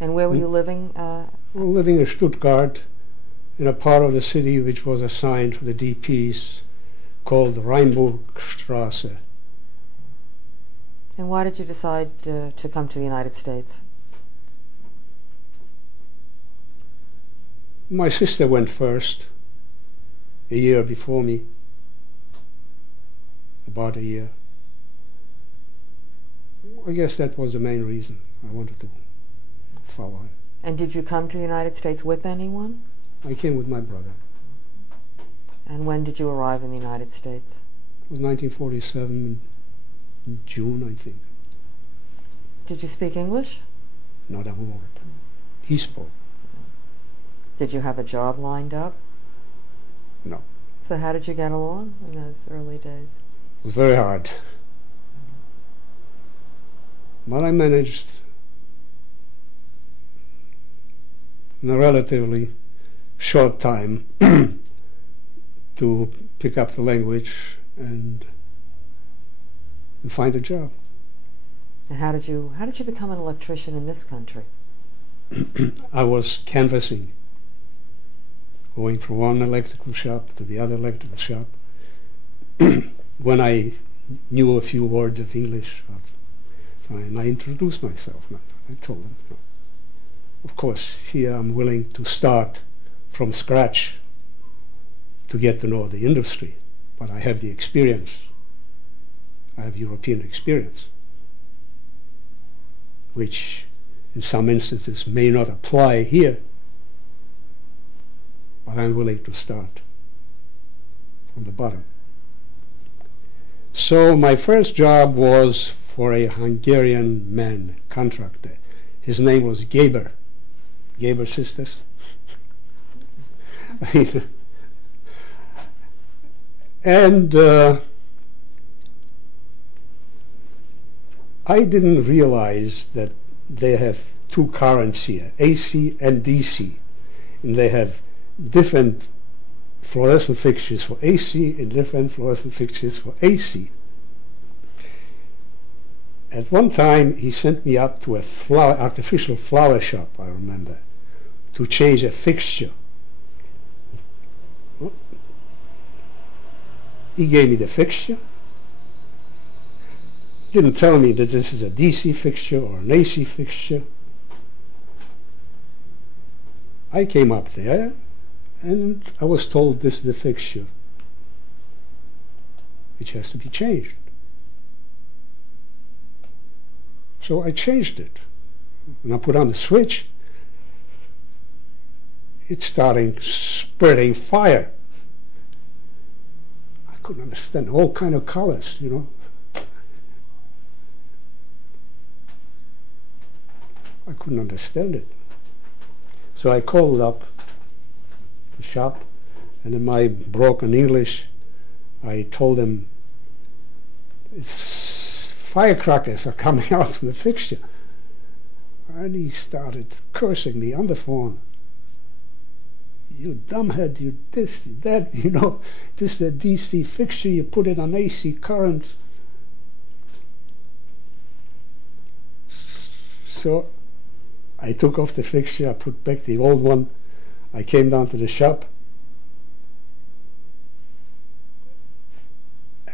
And where were you living? We were living in Stuttgart, in a part of the city which was assigned for the DPs, called the Rheinburgstrasse. And why did you decide to come to the United States? My sister went first, a year before me, about a year. I guess that was the main reason I wanted to follow her. And did you come to the United States with anyone? I came with my brother. And when did you arrive in the United States? It was 1947, in June, I think. Did you speak English? Not a word. He spoke. Did you have a job lined up? No. So how did you get along in those early days? It was very hard. But I managed in a relatively short time to pick up the language and find a job. And how did you become an electrician in this country? I was canvassing, going from one electrical shop to the other electrical shop. When I knew a few words of English, and I introduced myself. I told them, of course, here I'm willing to start from scratch to get to know the industry, but I have the experience. I have European experience, which in some instances may not apply here, but I'm willing to start from the bottom. So my first job was for a Hungarian man, contractor. His name was Geber. Geber sisters. And I didn't realize that they have two currents here, AC and DC. And they have different fluorescent fixtures for AC and different fluorescent fixtures for AC. At one time, he sent me up to a artificial flower shop, I remember, to change a fixture. He gave me the fixture. Didn't tell me that this is a DC fixture or an AC fixture. I came up there, and I was told this is the fixture, which has to be changed. So I changed it. When I put on the switch, it's starting spreading fire. I couldn't understand all kind of colors, you know. I couldn't understand it. So I called up the shop, and in my broken English, I told them, firecrackers are coming out from the fixture. And he started cursing me on the phone. You dumbhead, you this, you that, you know, this is a DC fixture, you put it on AC current. So I took off the fixture, I put back the old one, I came down to the shop,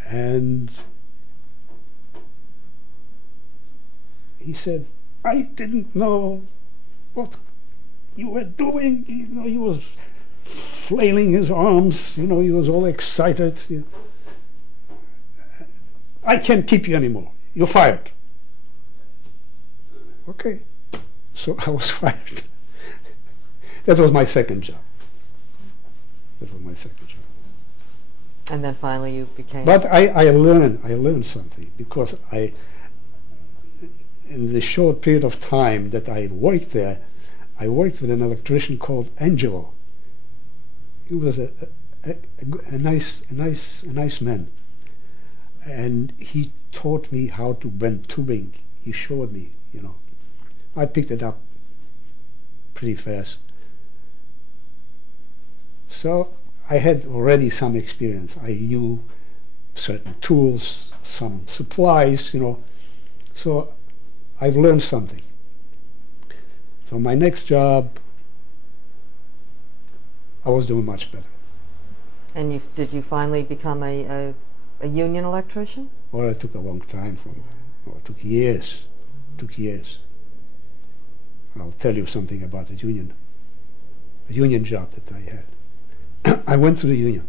and he said, I didn't know what you were doing. You know, he was flailing his arms, you know, he was all excited. I can't keep you anymore. You're fired. Okay. So I was fired. That was my second job. That was my second job. And then finally you became... But I learned something, because in the short period of time that I worked there, I worked with an electrician called Angelo. He was a nice man, and he taught me how to bend tubing. He showed me, you know. I picked it up pretty fast. So I had already some experience. I knew certain tools, some supplies, you know. So I've learned something. So my next job, I was doing much better. And did you finally become a union electrician? Well, it took a long time from that. Oh, it took years. It took years. I'll tell you something about the union job that I had. I went to the union.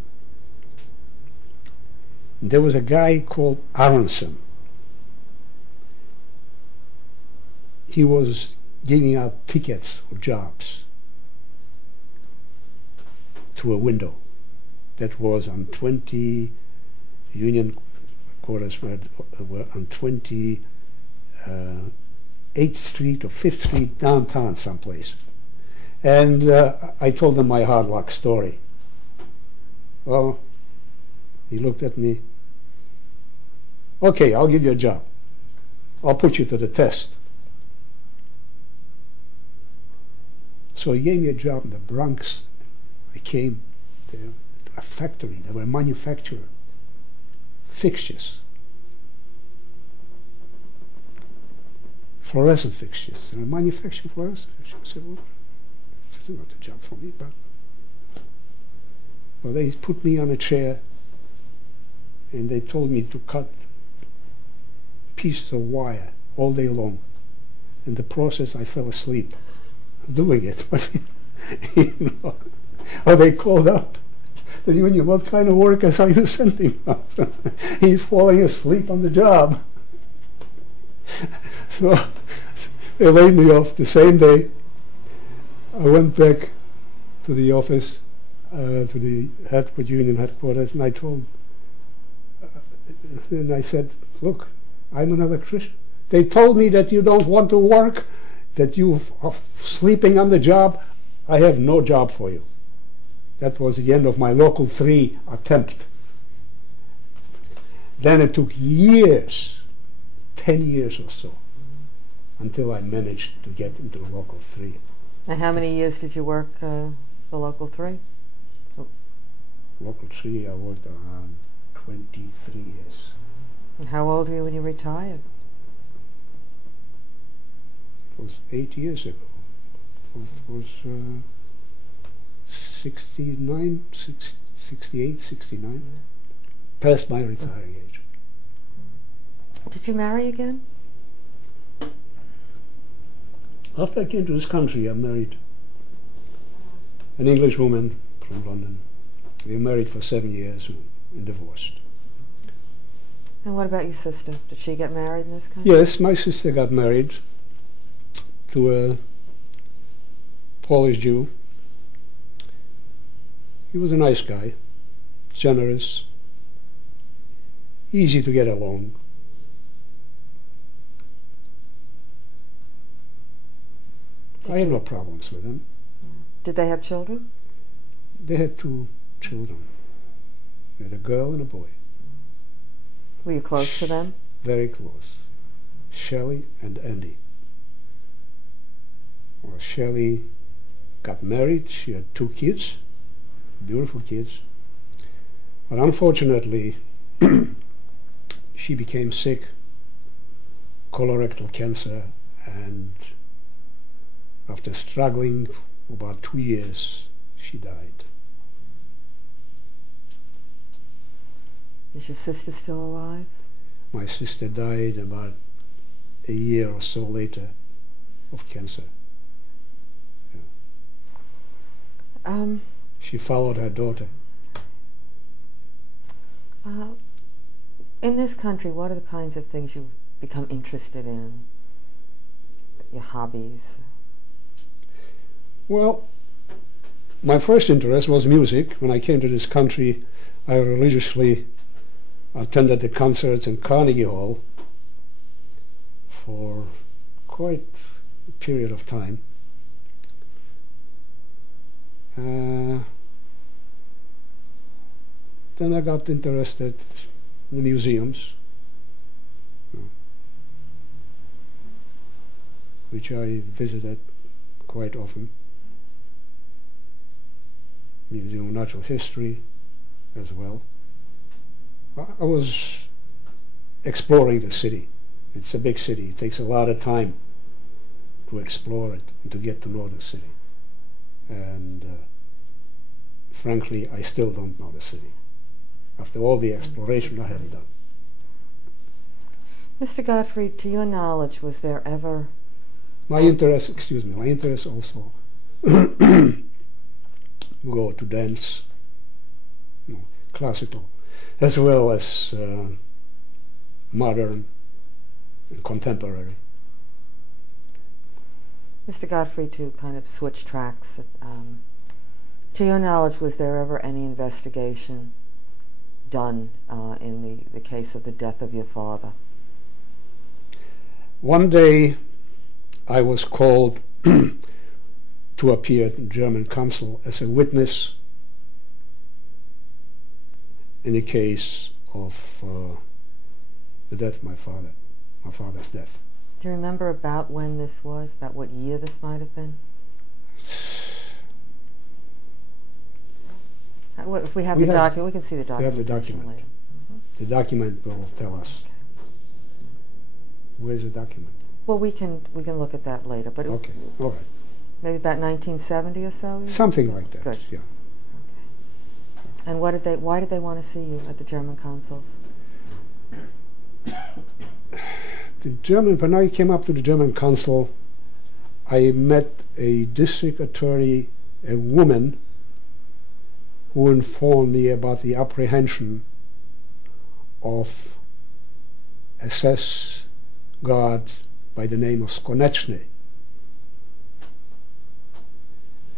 And there was a guy called Aronson. He was giving out tickets for jobs to a window that was on 20 union quarters were on 28th Street or 5th Street downtown someplace. And I told him my hard luck story. Well, he looked at me. Okay, I'll give you a job. I'll put you to the test. So he gave me a job in the Bronx. I came to a factory. They were manufacturing fixtures, fluorescent fixtures. They were manufacturing fluorescent fixtures. I said, well, it's not a job for me, but... Well, they put me on a chair and they told me to cut pieces of wire all day long. In the process, I fell asleep doing it. But, you know, well, they called up the union, what kind of workers are you sending us? He's falling asleep on the job. So they laid me off the same day. I went back to the office, to the union headquarters, and I told them, and I said, look, I'm an electrician. They told me that you don't want to work, that you are sleeping on the job. I have no job for you. That was the end of my Local 3 attempt. Then it took years, 10 years or so, until I managed to get into Local 3. And how many years did you work for Local 3? Oh. Local 3, I worked around 23 years. And how old were you when you retired? It was 8 years ago. It was 69, 68, 69. Past my retiring age. Did you marry again? After I came to this country, I married an English woman from London. We were married for 7 years and divorced. And what about your sister? Did she get married in this country? Yes, my sister got married to a Polish Jew. He was a nice guy, generous, easy to get along. I had no problems with him. Yeah. Did they have children? They had 2 children. They had a girl and a boy. Were you close to them? Very close. Shelley and Andy. Well, Shelley got married. She had 2 kids, beautiful kids. But unfortunately, she became sick, colorectal cancer, and after struggling for about 2 years, she died. Is your sister still alive? My sister died about a year or so later of cancer. Yeah. She followed her daughter. In this country, what are the kinds of things you've become interested in? Your hobbies? Well, my first interest was music. When I came to this country, I religiously attended the concerts in Carnegie Hall for quite a period of time. Then I got interested in the museums, which I visited quite often. Museum of Natural History as well. I was exploring the city. It's a big city. It takes a lot of time to to explore it and to get to know the city. And frankly, I still don't know the city after all the exploration I have done. Mr. Gotfryd, to your knowledge, was there ever... My interest also go to dance, classical, as well as modern and contemporary. Mr. Gotfryd, to kind of switch tracks, to your knowledge, was there ever any investigation done in the case of the death of your father? One day I was called to appear at the German consul as a witness in the case of the death of my father's death. Do you remember about when this was, about what year this might have been? If we have the document, we can see the document. We have the document. Later. The document will tell us. Okay. Where's the document? Well, we can look at that later. But Okay, all right. Maybe about 1970 or so. Something like that. Good. Yeah. Okay. And why did they want to see you at the German consuls? When I came up to the German consul, I met a district attorney, a woman, who informed me about the apprehension of SS guards by the name of Skonečny.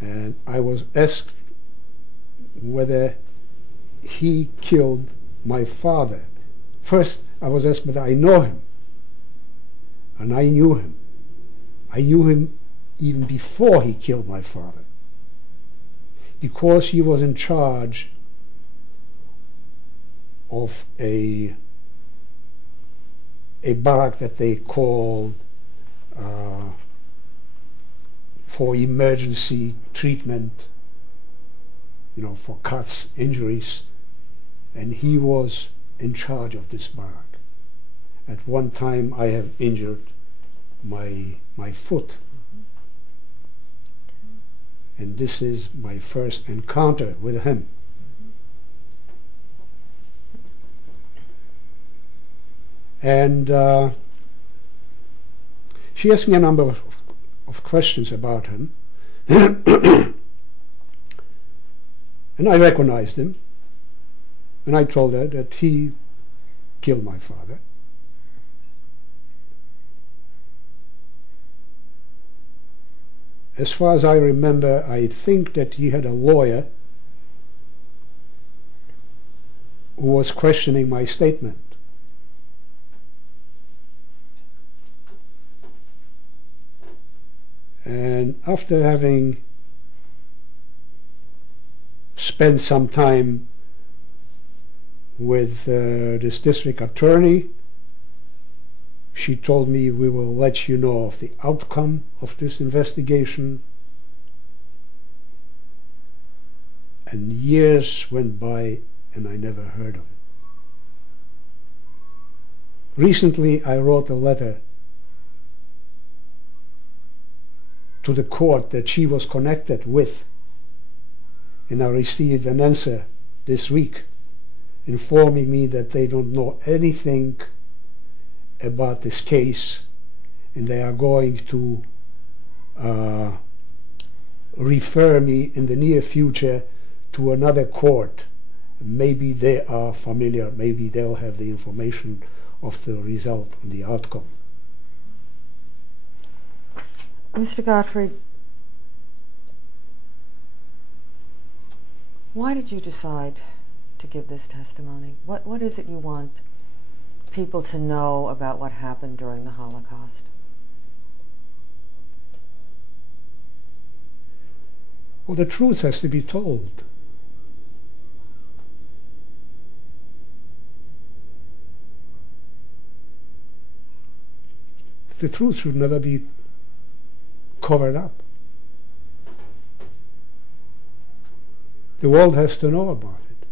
And I was asked whether he killed my father. First, I was asked whether I know him. And I knew him. I knew him even before he killed my father, because he was in charge of a barrack that they called for emergency treatment, for cuts, injuries, and he was in charge of this barrack. At one time I have injured my foot. And this is my first encounter with him. And she asked me a number of questions about him. And I recognized him. And I told her that he killed my father. As far as I remember, I think that he had a lawyer who was questioning my statement. And after having spent some time with this district attorney, she told me, we will let you know of the outcome of this investigation. And years went by and I never heard of it. Recently I wrote a letter to the court that she was connected with, and I received an answer this week informing me that they don't know anything about this case, and they are going to refer me in the near future to another court. Maybe they are familiar, maybe they'll have the information of the result and the outcome. Mr. Gotfryd, why did you decide to give this testimony? What is it you want people to know about what happened during the Holocaust? Well, the truth has to be told. The truth should never be covered up. The world has to know about it.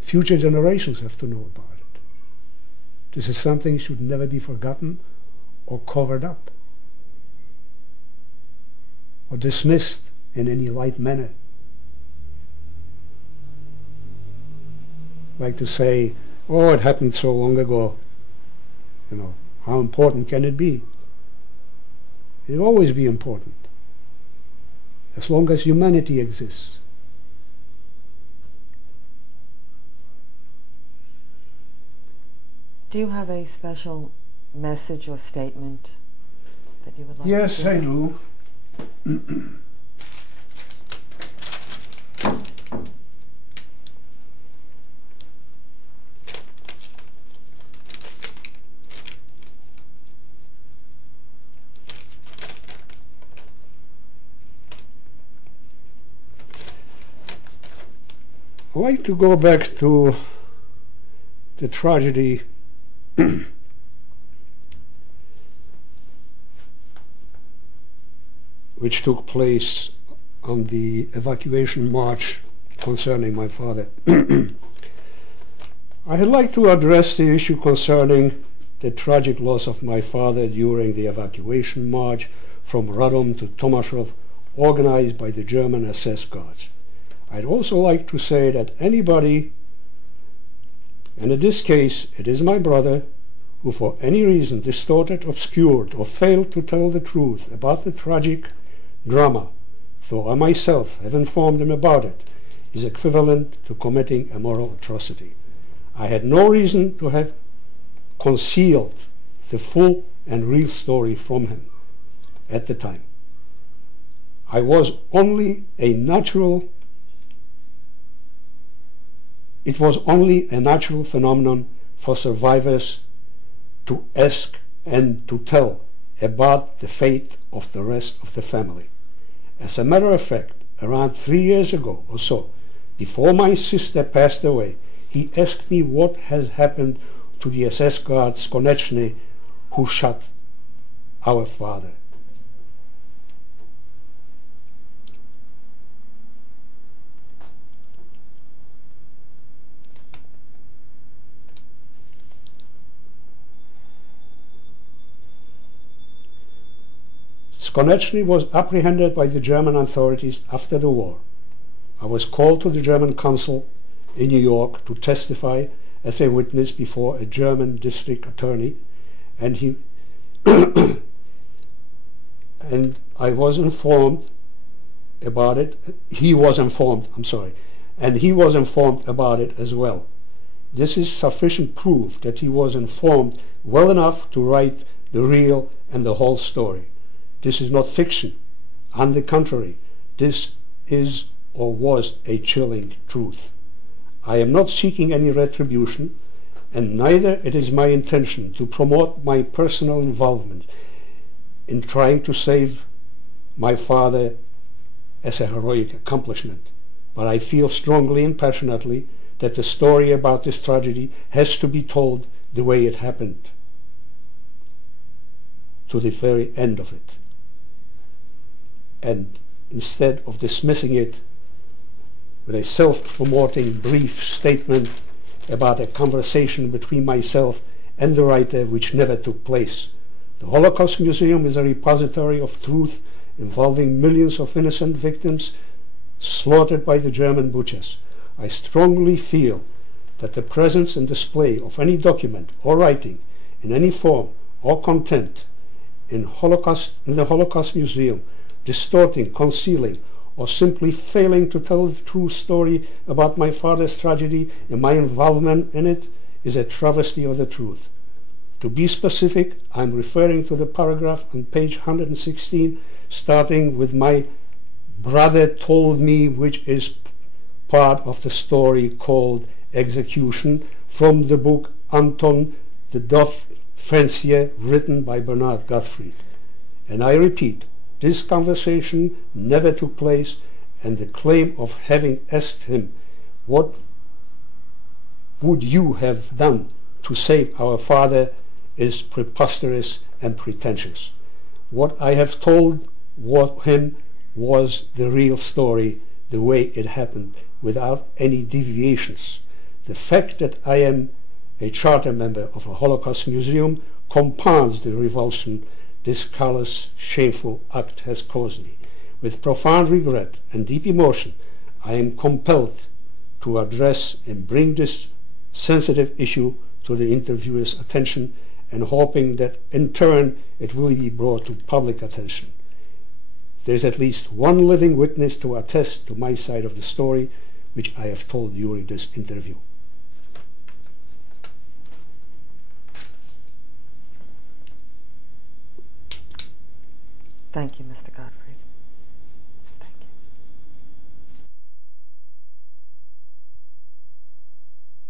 Future generations have to know about it. This is something that should never be forgotten or covered up or dismissed in any light manner. Like to say, oh, it happened so long ago. You know, how important can it be? It will always be important, as long as humanity exists. Do you have a special message or statement that you would like to Yes, give? I do. I'd like to go back to the tragedy which took place on the evacuation march concerning my father. I'd like to address the issue concerning the tragic loss of my father during the evacuation march from Radom to Tomaszów, organized by the German SS guards. I'd also like to say that anybody, and in this case it is my brother, who for any reason distorted, obscured, or failed to tell the truth about the tragic drama, though I myself have informed him about it, is equivalent to committing a moral atrocity. I had no reason to have concealed the full and real story from him at the time. It was only a natural phenomenon for survivors to ask and to tell about the fate of the rest of the family. As a matter of fact, around 3 years ago or so, before my sister passed away, he asked me what has happened to the SS guards Konečný who shot our father. Konečný was apprehended by the German authorities after the war. I was called to the German consul in New York to testify as a witness before a German district attorney, and and I was informed about it. He was informed about it as well. This is sufficient proof that he was informed well enough to write the real and the whole story. This is not fiction. On the contrary, this is or was a chilling truth. I am not seeking any retribution, and neither it is my intention to promote my personal involvement in trying to save my father as a heroic accomplishment. But I feel strongly and passionately that the story about this tragedy has to be told the way it happened, to the very end of it. And instead of dismissing it with a self-promoting brief statement about a conversation between myself and the writer which never took place. The Holocaust Museum is a repository of truth involving millions of innocent victims slaughtered by the German butchers. I strongly feel that the presence and display of any document or writing in any form or content in the Holocaust Museum distorting, concealing, or simply failing to tell the true story about my father's tragedy and my involvement in it is a travesty of the truth. To be specific, I'm referring to the paragraph on page 116, starting with "my brother told me," which is part of the story called Execution, from the book Anton the Dove Fancier, written by Bernard Gotfryd. And I repeat, this conversation never took place, and the claim of having asked him, "What would you have done to save our father?" is preposterous and pretentious. What I have told him was the real story, the way it happened, without any deviations. The fact that I am a charter member of a Holocaust museum, compounds the revulsion this callous, shameful act has caused me. With profound regret and deep emotion, I am compelled to address and bring this sensitive issue to the interviewer's attention, and hoping that in turn it will be brought to public attention. There is at least one living witness to attest to my side of the story, which I have told during this interview. Thank you, Mr. Gotfryd.